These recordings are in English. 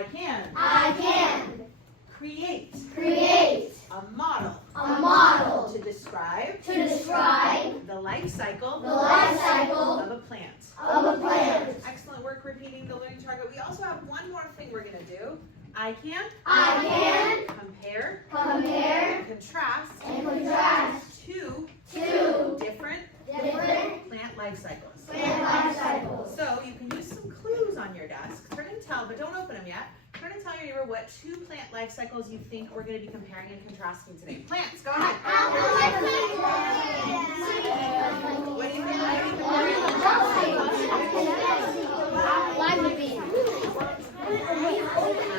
I can. I can. Create. Create. A model. A model. To describe. To describe. The life cycle. The life cycle. Of a plant. Of a plant. Excellent work repeating the learning target. We also have one more thing we're going to do. I can. I can. Compare. Compare. And contrast. And contrast. Two. Different. Plant life cycles. Plant life cycles. So you can use some clues on your desk. Turn and tell, but don't open them yet. Turn and tell your neighbor what 2 plant life cycles you think we're going to be comparing and contrasting today. Plants, go ahead. What do you think we're going to be comparing and contrasting? Lima bean.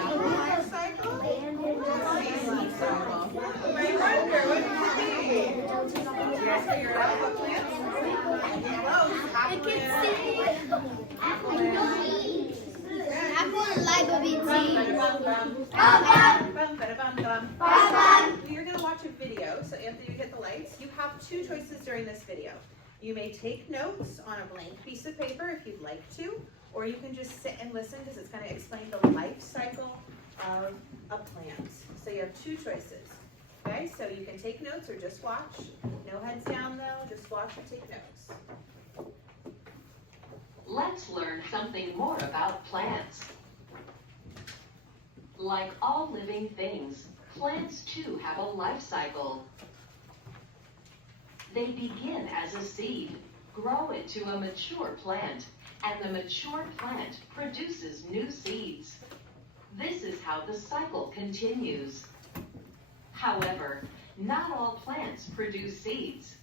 Apple life cycle? Seed life cycle. I wonder, what do you think? Did you guys figure it out? What plants? Close. Apple and... Apple and lima bean seed. We are going to watch a video, so Anthony, you hit the lights. You have 2 choices during this video. You may take notes on a blank piece of paper if you'd like to, or you can just sit and listen because it's going to explain the life cycle of a plant. So you have 2 choices. Okay, so you can take notes or just watch. No heads down though, just watch and take notes. Let's learn something more about plants. Like all living things, plants too have a life cycle. They begin as a seed, grow into a mature plant, and the mature plant produces new seeds. This is how the cycle continues. However, not all plants produce seeds.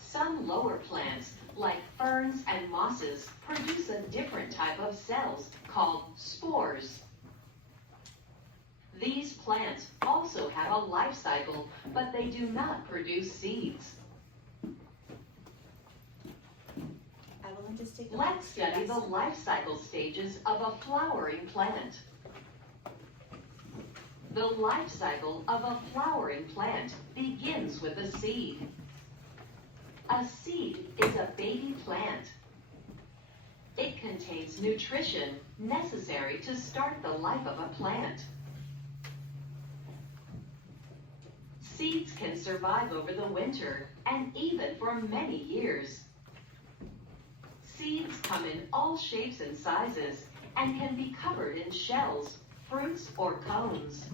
Some lower plants, like ferns and mosses, produce a different type of cells called spores. These plants also have a life cycle, but they do not produce seeds. Evelyn, just take a Let's study the life cycle stages of a flowering plant. The life cycle of a flowering plant begins with a seed. A seed is a baby plant. It contains nutrition necessary to start the life of a plant. Seeds can survive over the winter and even for many years. Seeds come in all shapes and sizes and can be covered in shells, fruits, or cones.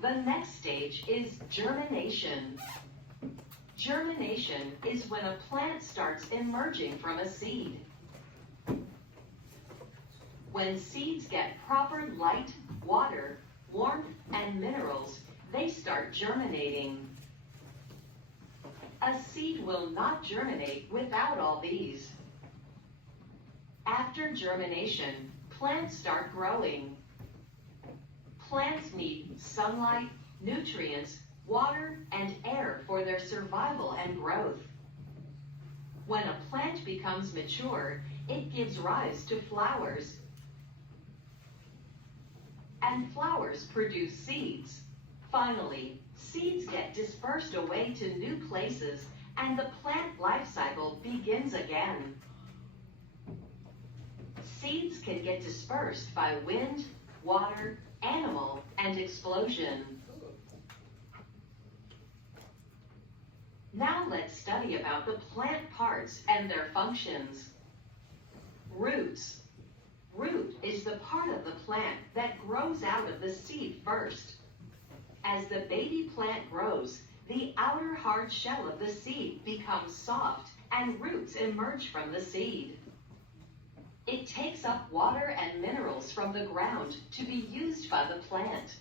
The next stage is germination. Germination is when a plant starts emerging from a seed. When seeds get proper light, water, warmth, and minerals, they start germinating. A seed will not germinate without all these. After germination, plants start growing. Plants need sunlight, nutrients, water, and air for their survival and growth. When a plant becomes mature, it gives rise to flowers. And flowers produce seeds. Finally, seeds get dispersed away to new places, and the plant life cycle begins again. Seeds can get dispersed by wind, water, animal, and explosion. Now let's study about the plant parts and their functions. Roots. Root is the part of the plant that grows out of the seed first. As the baby plant grows, the outer hard shell of the seed becomes soft and roots emerge from the seed. It takes up water and minerals from the ground to be used by the plant.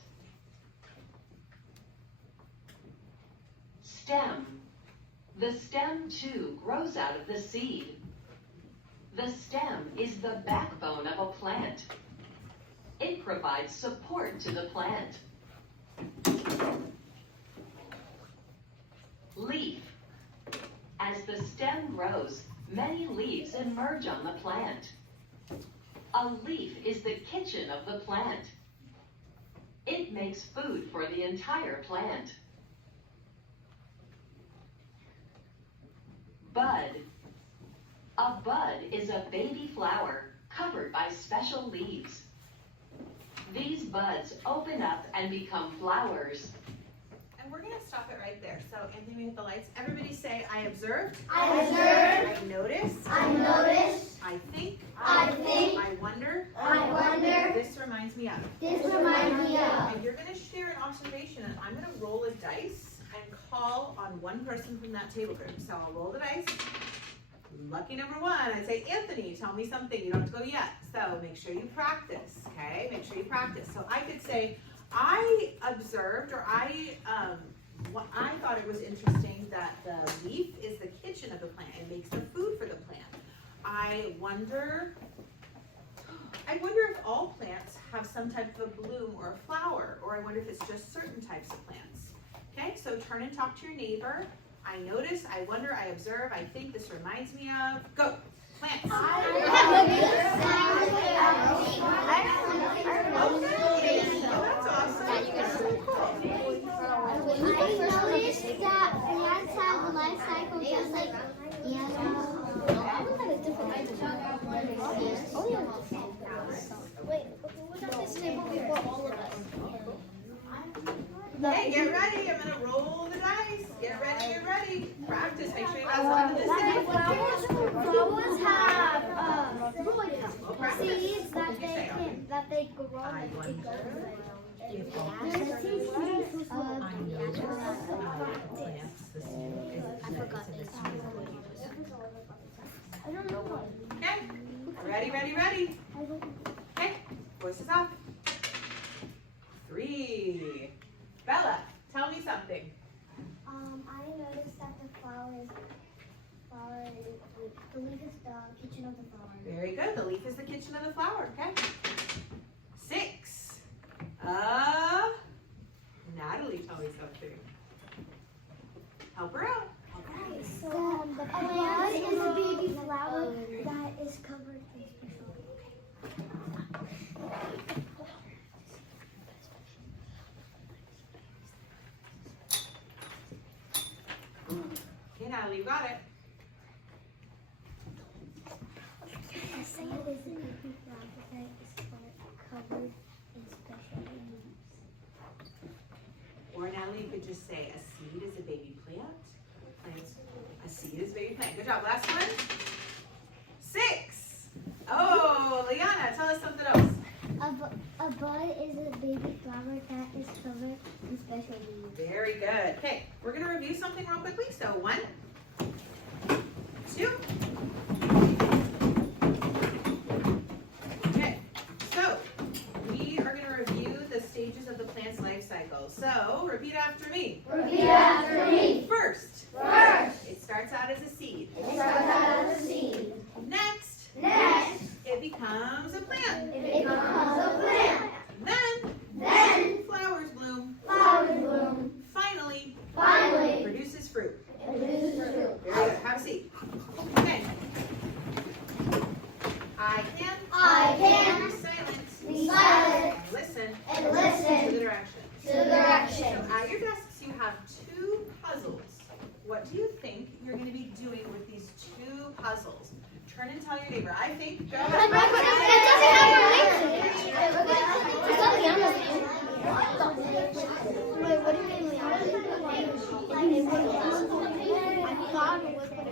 Stem. The stem too grows out of the seed. The stem is the backbone of a plant. It provides support to the plant. Leaf. As the stem grows, many leaves emerge on the plant. A leaf is the kitchen of the plant. It makes food for the entire plant. Bud. A bud is a baby flower covered by special leaves. These buds open up and become flowers. And we're gonna stop it right there. So Anthony, we hit the lights. Everybody say, I observed. I observed. I noticed. I noticed. I think. I think. I wonder. I wonder. This reminds me of. This reminds me of. And you're gonna share an observation, and I'm gonna roll a dice and call on one person from that table group. So I'll roll the dice. Lucky number one, I'd say, Anthony, tell me something. You don't have to go yet. So make sure you practice, okay? Make sure you practice. So I could say, I observed, or I thought it was interesting that the leaf is the kitchen of the plant. It makes the food for the plant. I wonder if all plants have some type of a bloom or a flower, or I wonder if it's just certain types of plants. Okay, so turn and talk to your neighbor. I notice, I wonder, I observe, I think this reminds me of, go, plants. Okay, oh, that's awesome. That's so cool. I noticed that plants have a life cycle just like Hey, get ready. I'm going to roll the dice. Get ready. Practice. Make sure you guys want to listen. Flowers have seeds that they grow. I wonder if all I forgot this. I don't know. Okay, ready. Okay, voices up. 3. Bella, tell me something. I noticed that the leaf is the kitchen of the flower. Very good. The leaf is the kitchen of the flower. Okay. 6. Natalie, tell me something. Help her out. So the plant is a baby flower that is covered in special. Okay, Natalie, you got it. A seed is a baby flower that is covered in special leaves. Or Natalie, you could just say a seed is a baby plant. A seed is a baby plant. Good job. Last one. 6. Oh, Liana, tell us something else. A bud is a baby flower that is covered in special leaves. Very good. Okay, we're going to review something real quickly. So 1, 2. Okay, so we are going to review the stages of the plant's life cycle. So repeat after me. Repeat after me. First, First, it starts out as a seed. it starts out as a seed. Next, Next, it becomes a plant. it becomes a plant. Then, flowers bloom. Flowers bloom. Finally, Finally, produces fruit. it produces fruit. Very good. Have a seat. Okay. I can Be be silent silent and listen and to listen the directions. to the directions. So at your desks you have 2 puzzles. What do you think you're going to be doing with these 2 puzzles? Turn and tell your neighbor. I think. Go ahead. It doesn't have a name. It's not Liana's name. Wait, what do you mean Liana's name? I thought it was what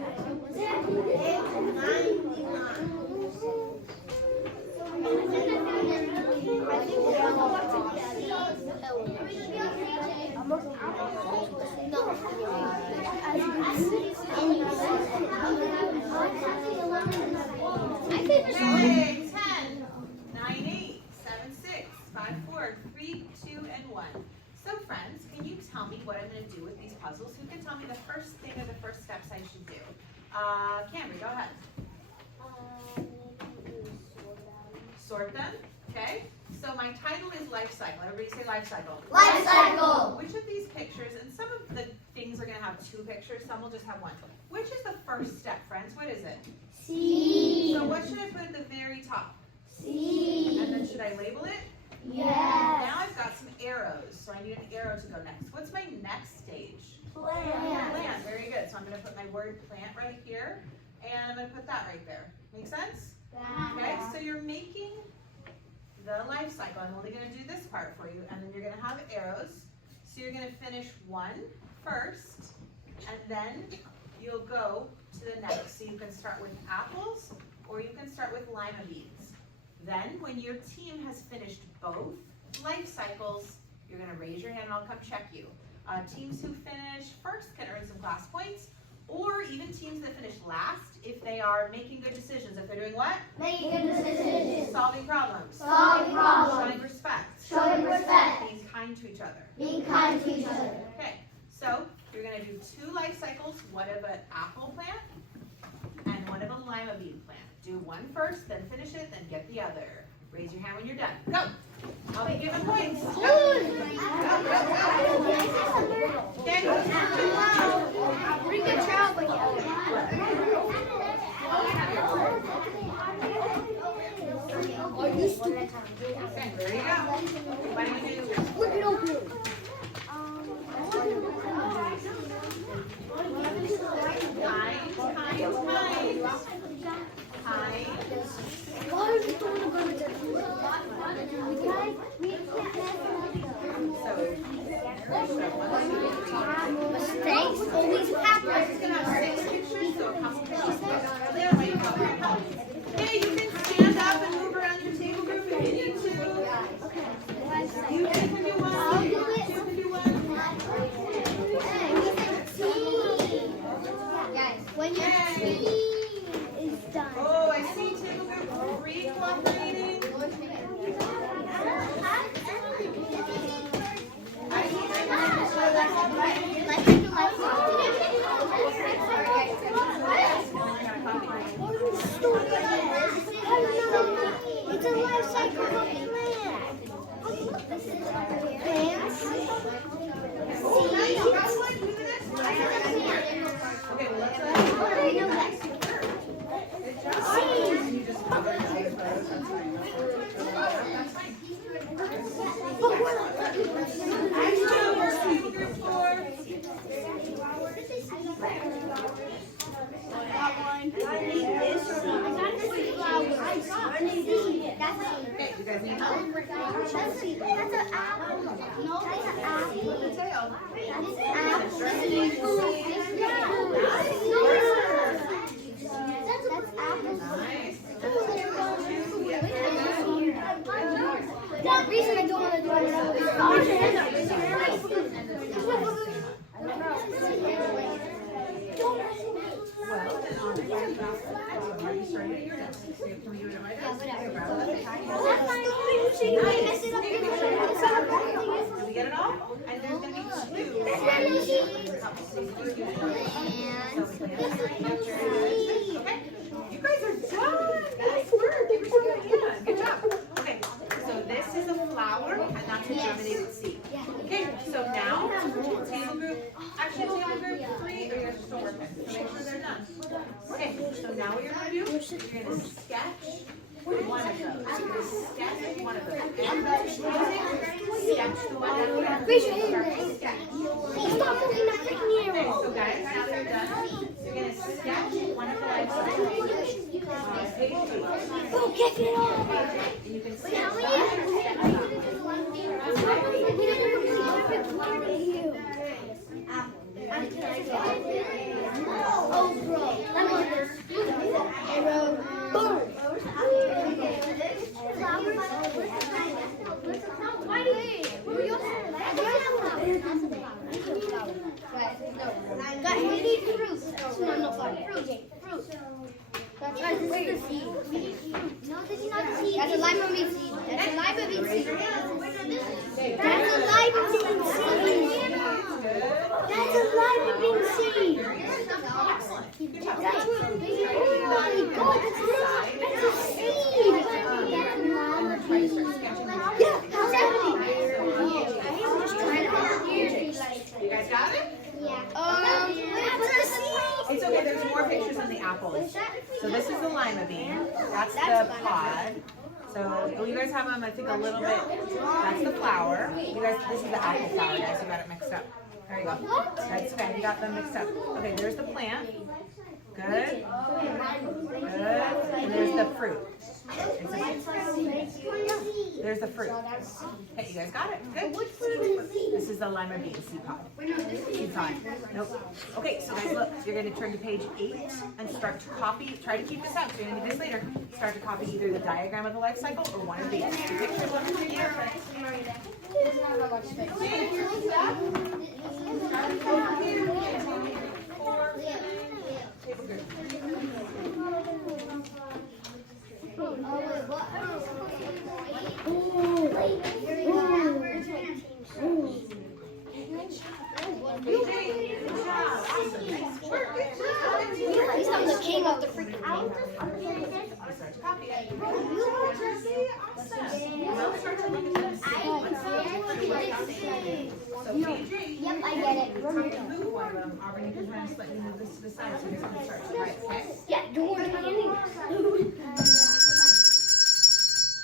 I think we all know what Hey, 10, 9, 8, 7, 6, 5, 4, 3, 2, and 1. So friends, can you tell me what I'm going to do with these puzzles? Who can tell me the first thing or the first steps I should do? Camry, go ahead. Sort them, okay? So my title is life cycle. Everybody say life cycle. Life cycle. Which of these pictures, and some of the things are going to have 2 pictures, some will just have 1. Which is the first step, friends? What is it? Seed. So what should I put at the very top? Seed. And then should I label it? Yes. Now I've got some arrows, so I need an arrow to go next. What's my next stage? Plant, very good. So I'm gonna put my word plant right here, and I'm gonna put that right there. Make sense? Okay, so you're making the life cycle. I'm only gonna do this part for you, and then you're gonna have arrows. So you're gonna finish one first, and then you'll go to the next. So you can start with apples, or you can start with lima beans. Then, when your team has finished both life cycles, you're gonna raise your hand and I'll come check you. Teams who finish first can earn some class points, or even teams that finish last if they are making good decisions. If they're doing what? Making good decisions. Solving problems. Solving problems. Showing respect. Showing respect. Being kind to each other. Being kind to each other. Okay, so you're gonna do 2 life cycles, one of an apple plant and one of a lima bean plant. Do one first, then finish it, then get the other. Raise your hand when you're done. Go! I'll be giving points. Go. Okay, Bring your child with okay, there you go. Why don't you do Flip it open. kind. Why are you doing a good mistakes always happen. So a couple pieces. There we go. Okay, you can stand up and move around your table group if you need to. You can do one. You can do one. When your team is done. Oh, I see table group 3 cooperating. It's a life cycle of plants. Plants. Oh, nice. You got one. Do the next one. Okay, well, let's you just cover it. That's fine. Table group 4. Okay, you guys need help? That's an apple. No, that's an apple. Potato. That's apple. Nice. The reason I don't want to do Well, then on the are you starting at your desk? So can we do it at my desk? Did we get it all? And there's going to be 2. Okay. You guys are done. Nice work. Give yourself a hand. Good job. Okay. So this is a flower, and that's a germinated seed. Okay. So now, table group, actually table group 3, or you guys are still working. So make sure they're done. Okay. So now what you're going to do, you're going to sketch one of those. You're going to sketch one of those. And sketch the one that Raise your hand. sketch. Stop moving the freaking Okay, arrow. so guys, now that you're done, you're going to sketch one of the life cycles. Page 2. Go get it all. And you can sketch Oh, bro. Arrow. Boom. Guys, we need fruit. No, fruit. Guys, this is the seed. No, this is not the seed. That's a lima bean seed. That's a lima bean seed. That's a lima bean seed. That's a lima bean seed. That's a, oh my God, that's a seed. Yeah, how's that? I'm just trying to help you. You guys got it? That's a seed. It's okay, there's more pictures on the apples. So this is the lima bean. That's the pod. So you guys have them, I think, a little bit. That's the flower. You guys, this is the apple flower, guys. You got it mixed up. There you go. That's okay, you got them mixed up. Okay, there's the plant. Good. Good. And there's the fruit. There's the fruit. Okay, you guys got it. Good. This is the lima bean seed pod. Seed pod. Nope. Okay, so guys, look. You're going to turn to page 8 and start to copy. Try to keep this out. So you're going to need this later. Start to copy either the diagram of the life cycle or one of these. Pictures on the computer. He's not the king of the freaking game. Yep, I get it. Move one of them already because we're just letting you move this to the side, so you're going to start to write, okay? Yeah, don't worry.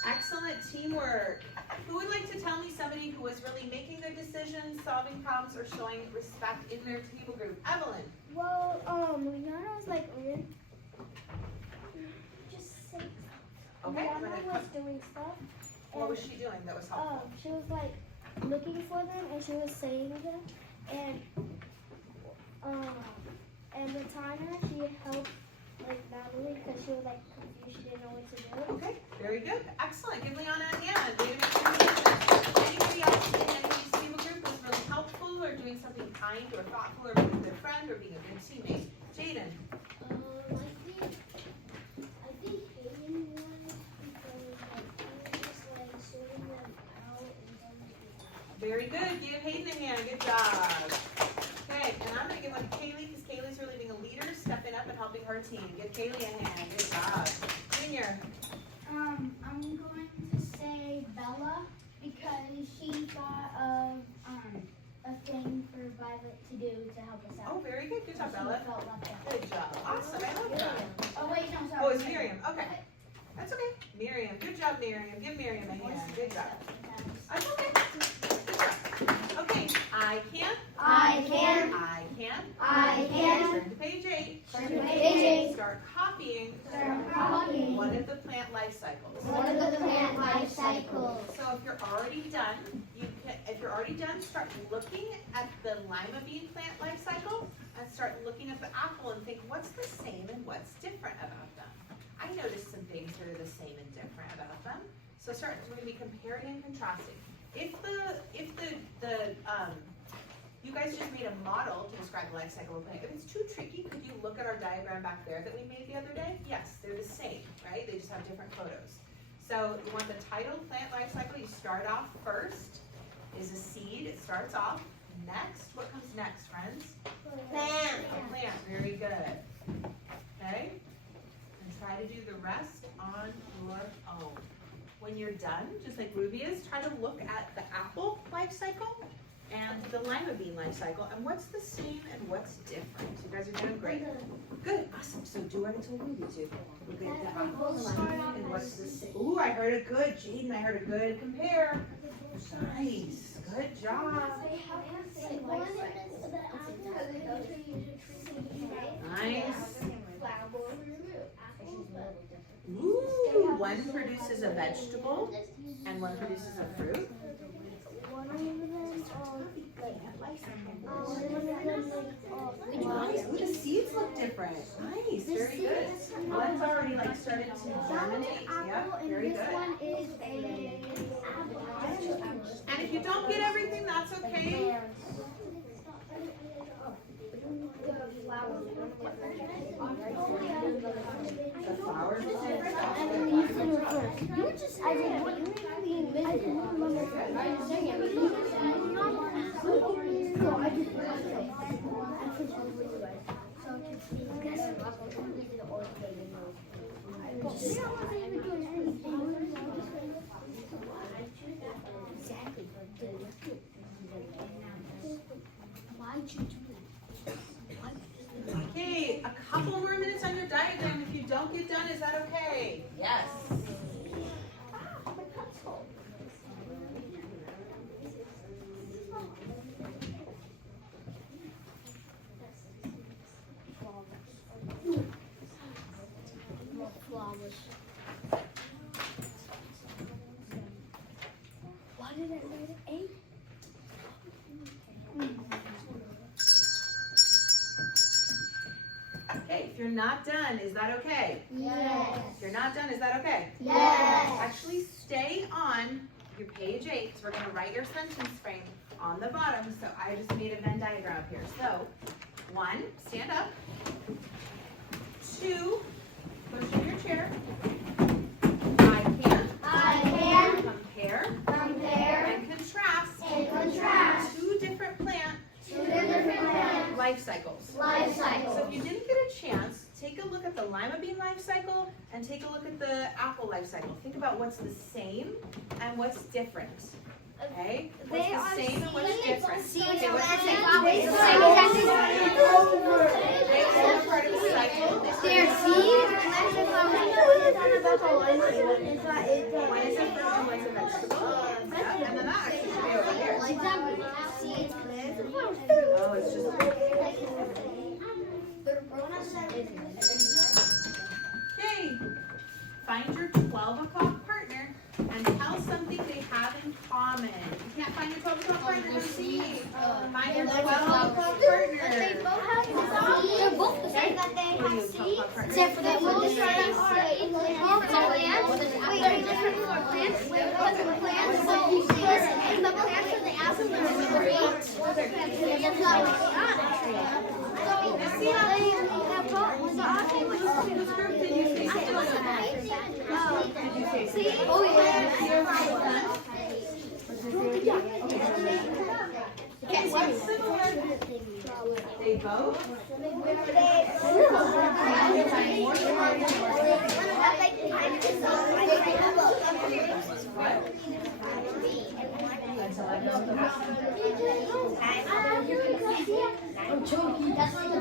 Excellent teamwork. Who would like to tell me somebody who was really making good decisions, solving problems, or showing respect in their table group? Evelyn. Well, Rihanna was like, just say. Okay. Rihanna was doing stuff. What was she doing that was helpful? She was like looking for them and she was saying them and the timer she helped like Natalie because she was like confused, she didn't know what to do. Okay, very good. Excellent. Give Liana a hand. Way to make sure you did this. Anybody else in anybody's table group was really helpful or doing something kind or thoughtful or being a good friend or being a good teammate? Jaden. I think Hayden was because like he was just like sorting them out and then Very good. Give Hayden a hand. Good job. Okay, and I'm going to give one to Kaylee because Kaylee's really being a leader, stepping up and helping her team. Give Kaylee a hand. Good job. Junior. I'm going to say Bella because she thought of a thing for Violet to do to help us out. Oh, very good. Good job, She Bella. felt left out. Good job. Awesome. I love that. Oh wait, no, sorry. Oh, it's Miriam. Okay. That's okay. Miriam. Good job, Miriam. Give Miriam a hand. Good job. That's okay. Good job. Okay. I can. I can. I can. I can. Turn to page 8. Turn to page 8. Start copying Start copying one of the plant life cycles. one of the plant life cycles. So if you're already done, start looking at the lima bean plant life cycle and start looking at the apple and think what's the same and what's different about them. I noticed some things that are the same and different about them. So we're gonna be comparing and contrasting. If you guys just made a model to describe the life cycle of a plant. If it's too tricky, could you look at our diagram back there that we made the other day? Yes, they're the same, right? They just have different photos. So you want the title plant life cycle. You start off first is a seed. It starts off. Next, what comes next, friends? Plant. A plant. Very good. Okay? And try to do the rest on your own. When you're done, just like Ruby is, try to look at the apple life cycle and the lima bean life cycle and what's the same and what's different. You guys are doing great. Good, awesome. So do what I told Ruby to. Look at the apple and what's the same. Ooh, I heard a good, Jaden, I heard a good compare. Nice, good job. Nice. Ooh, one produces a vegetable and one produces a fruit. Nice. Ooh, the seeds look different. Nice, very good. One's already like started to germinate. Yeah, very good. And if you don't get everything, that's okay. The flowers is You were just, I didn't want you to be invisible. Okay, a couple more minutes on your diagram. If you don't get done, is that okay? Yes. Why did I write an 8? Okay, if you're not done, is that okay? Yes. If you're not done, is that okay? Yes. Actually, stay on your page 8 because we're going to write your sentence frame on the bottom. So I just made a Venn diagram here. So 1, stand up. 2, push in your chair. I can compare and contrast two different plant life cycles. So if you didn't get a chance, take a look at the lima bean life cycle and take a look at the apple life cycle. Think about what's the same and what's different. Okay? What's the same and what's different? Okay, what's the same? They are part of the cycle. They're seeds. One is a fruit and one's a vegetable. Yep, and then that actually should be over here. Oh, it's just. Okay. Find your 12 o'clock partner and tell something they have in common. If you can't find your 12 o'clock partner, go see. Find your 12 o'clock partner. They're both the same. What do you 12 o'clock partner? Except for that one is starting seed. They're different for plants. Because of the plants, so in the plants and the apples are different. And Whose group did you say still in? Did you say See? still? Oh, yeah. Okay, what's similar? They both? What? I'm joking. That's what the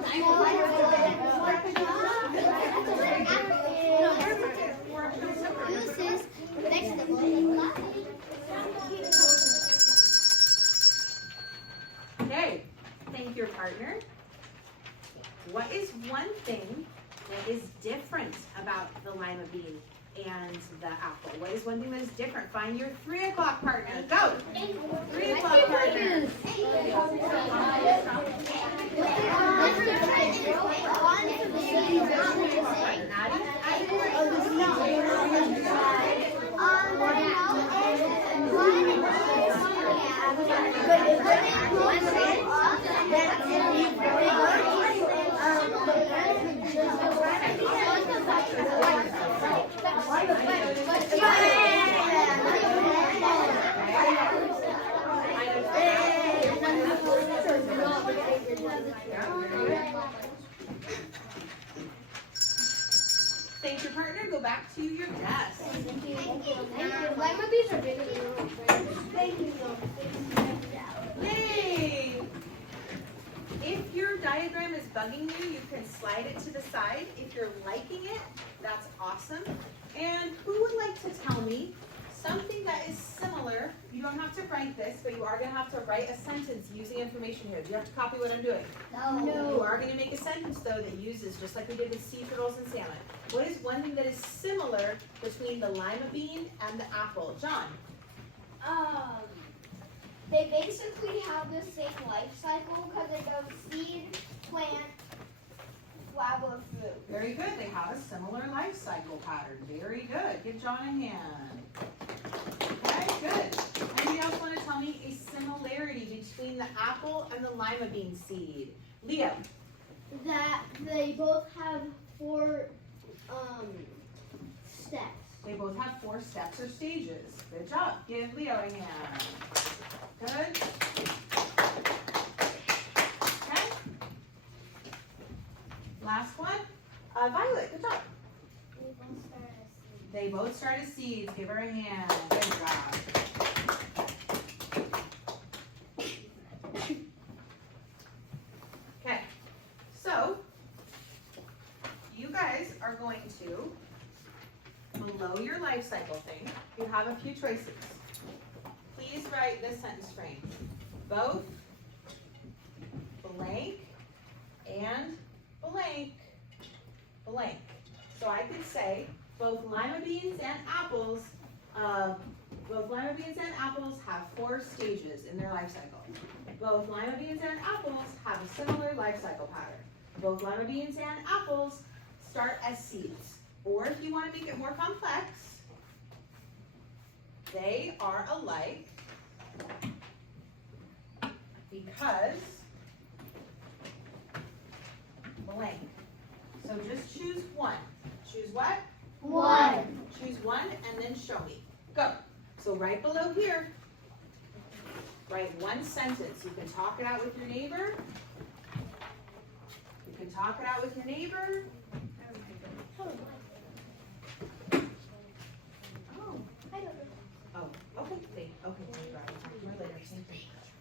Okay, thank your partner. What is one thing that is different about the lima bean and the apple? What is one thing that is different? Find your 3 o'clock partner. Go! 3 o'clock partner. Thank your partner. Go back to your desk. Lima beans are bigger than your friends. Thank you. Yay! If your diagram is bugging you, you can slide it to the side. If you're liking it, that's awesome. And who would like to tell me something that is similar? You don't have to write this, but you are going to have to write a sentence using information here. Do you have to copy what I'm doing? No. You are going to make a sentence, though, that uses, just like we did with sea turtles and salmon. What is one thing that is similar between the lima bean and the apple? John? They basically have the same life cycle because they go seed, plant, flower, fruit. Very good. They have a similar life cycle pattern. Very good. Give John a hand. Okay, good. Anybody else want to tell me a similarity between the apple and the lima bean seed? Leo? That they both have 4 steps. They both have 4 steps or stages. Good job. Give Leo a hand. Good. Okay. Last one. Violet, good job. They both start as seeds. Give her a hand. Good job. Okay. So, you guys are going to, below your life cycle thing, you have a few choices. Please write this sentence frame. Both blank and blank blank. So I could say both lima beans and apples, have 4 stages in their life cycle. Both lima beans and apples have a similar life cycle pattern. Both lima beans and apples start as seeds. Or if you want to make it more complex, they are alike because blank. So just choose one. Choose what? One. Choose one and then show me. Go. So right below here, write one sentence. You can talk it out with your neighbor. You can talk it out with your neighbor.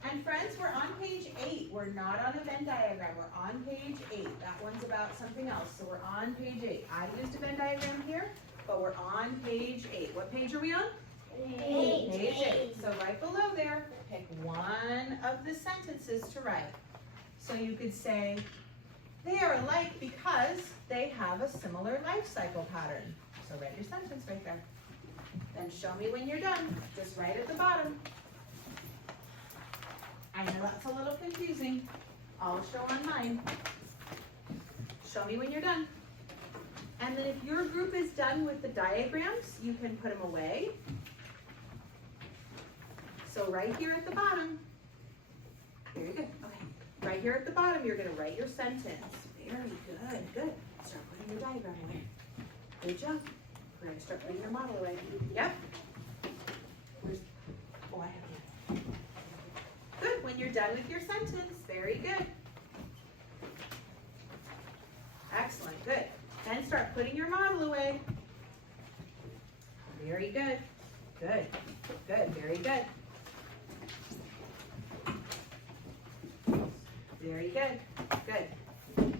And friends, we're on page 8. We're not on a Venn diagram. We're on page 8. That one's about something else. So we're on page 8. I used a Venn diagram here, but we're on page 8. What page are we on? 8. Page 8. So right below there, pick one of the sentences to write. So you could say, they are alike because they have a similar life cycle pattern. So write your sentence right there. Then show me when you're done, just right at the bottom. I know that's a little confusing. I'll show on mine. Show me when you're done. And then if your group is done with the diagrams, you can put them away. So right here at the bottom, very good, okay. Right here at the bottom, you're gonna write your sentence. Very good, good. Start putting your diagram away. Good job. We're gonna start putting your model away. Yep. Oh, I have it. Good, when you're done with your sentence, very good. Excellent, good. Then start putting your model away. Very good, good, good, very good. Very good, good.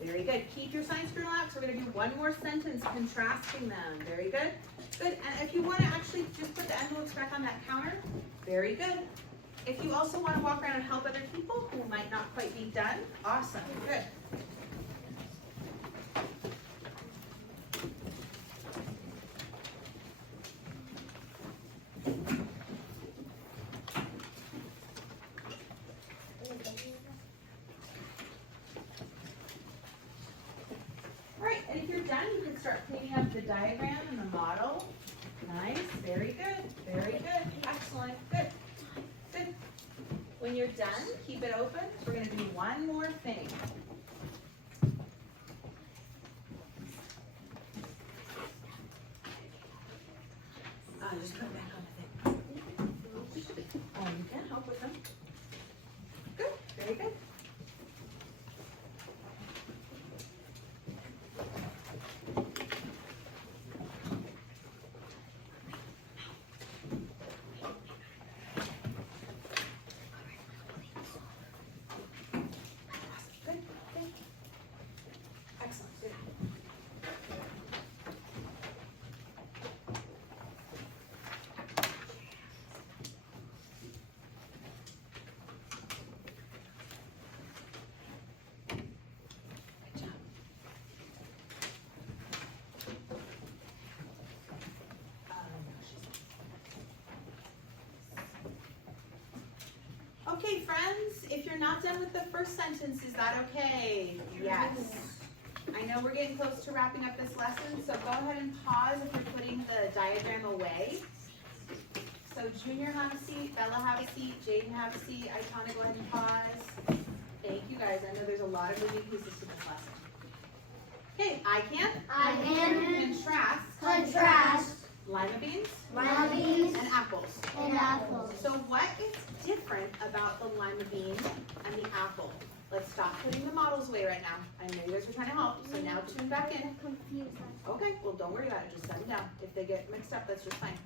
Very good. Keep your science journal out. So we're going to do one more sentence contrasting them. Very good. Good. And if you want to actually just put the envelopes back on that counter, very good. If you also want to walk around and help other people who might not quite be done, awesome. Good. And if you're done, you can start cleaning up the diagram and the model. Nice, very good, very good, excellent, good, good. When you're done, keep it open. We're going to do one more thing. Just put it back on the thing. Oh, you can help with them. Good, very good. Okay, friends, if you're not done with the first sentence, is that okay? Yes. I know we're getting close to wrapping up this lesson, so go ahead and pause if you're putting the diagram away. So Junior have a seat, Bella have a seat, Jaden have a seat, Itana, go ahead and pause. Thank you guys, I know there's a lot of moving pieces to this lesson. Okay, I can contrast lima beans, and apples. So what is different about the lima bean and the apple? Let's stop putting the models away right now. I know you guys are trying to help, so now tune back in. Okay, well don't worry about it, just set them down. If they get mixed up, that's just fine.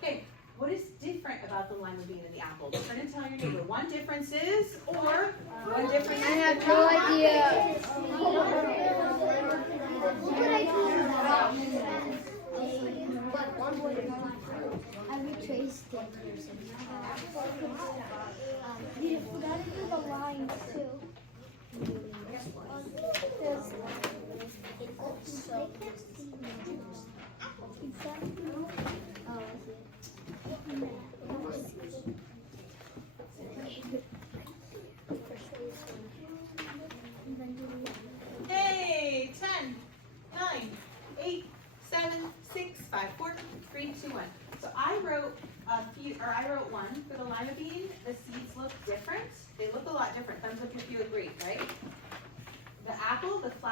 Okay, what is different about the lima bean and the apple? Turn and tell your neighbor. One difference is, or one difference is. I have no idea. I retraced it. You gotta do the lines too.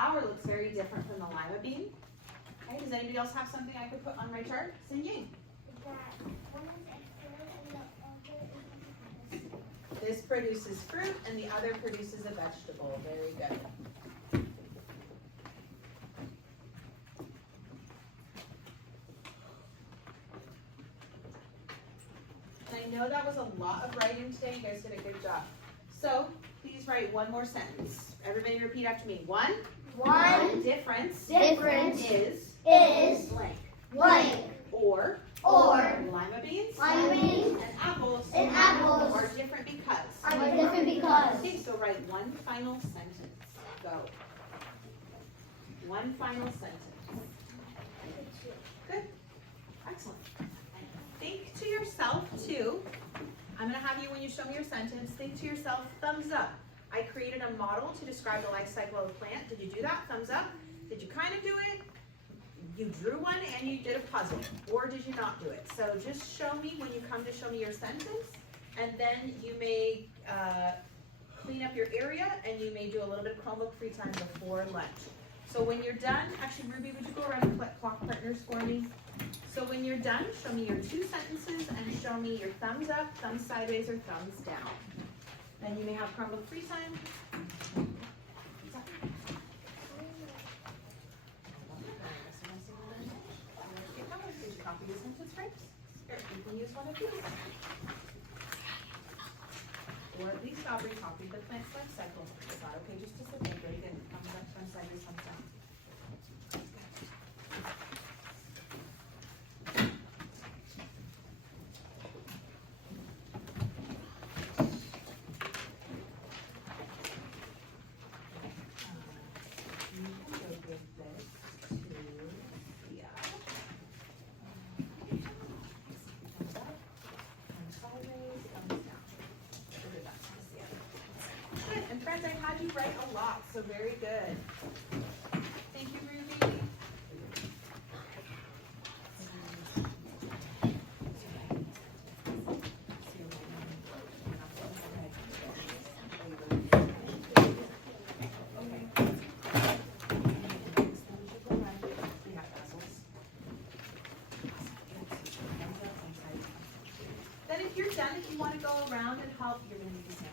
flower looks very different from the lima bean. Okay, does anybody else have something I could put on my chart? Sing Ying. This produces fruit and the other produces a vegetable. Very good. And I know that was a lot of writing today. You guys did a good job. So please write one more sentence. Everybody repeat after me. One difference is blank. Or lima beans and apples are different because. Okay, so write one final sentence. Go. One final sentence. Good. Excellent. Think to yourself too. I'm going to have you, when you show me your sentence, think to yourself, thumbs up. I created a model to describe the life cycle of a plant. Did you do that? Thumbs up. Did you kind of do it? You drew one and you did a puzzle, or did you not do it? So just show me when you come to show me your sentence, and then you may clean up your area, and you may do a little bit of Chromebook free time before lunch. So when you're done, actually Ruby, would you go around and collect clock partners for me? So when you're done, show me your two sentences and show me your thumbs up, thumbs sideways, or thumbs down. Then you may have Chromebook free time. Did you copy the sentence right? Here, you can use one of these. Or at least Aubrey copied the plant's life cycle. Is that okay just to submit? Very good. Thumbs up, thumbs sideways, thumbs down. You can go give this to Thea. Thumbs up, thumbs sideways, thumbs down. We'll do that to Thea. Good, and friends, I had you write a lot, so very good. Thank you, Ruby. Then if you're done, if you want to go around and help, you're going to need to hand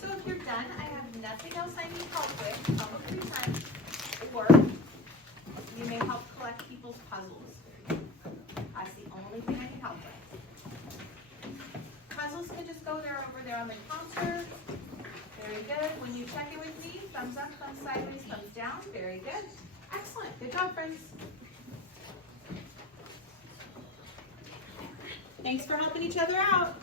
So if you're done, I have nothing else I need help with. Chromebook free time. Or you may help collect people's puzzles. That's the only thing I can help with. Puzzles can just go there over there on the counter. Very good. When you check it with me, thumbs up, thumbs sideways, thumbs down. Very good. Excellent. Good job, friends. Thanks for helping each other out.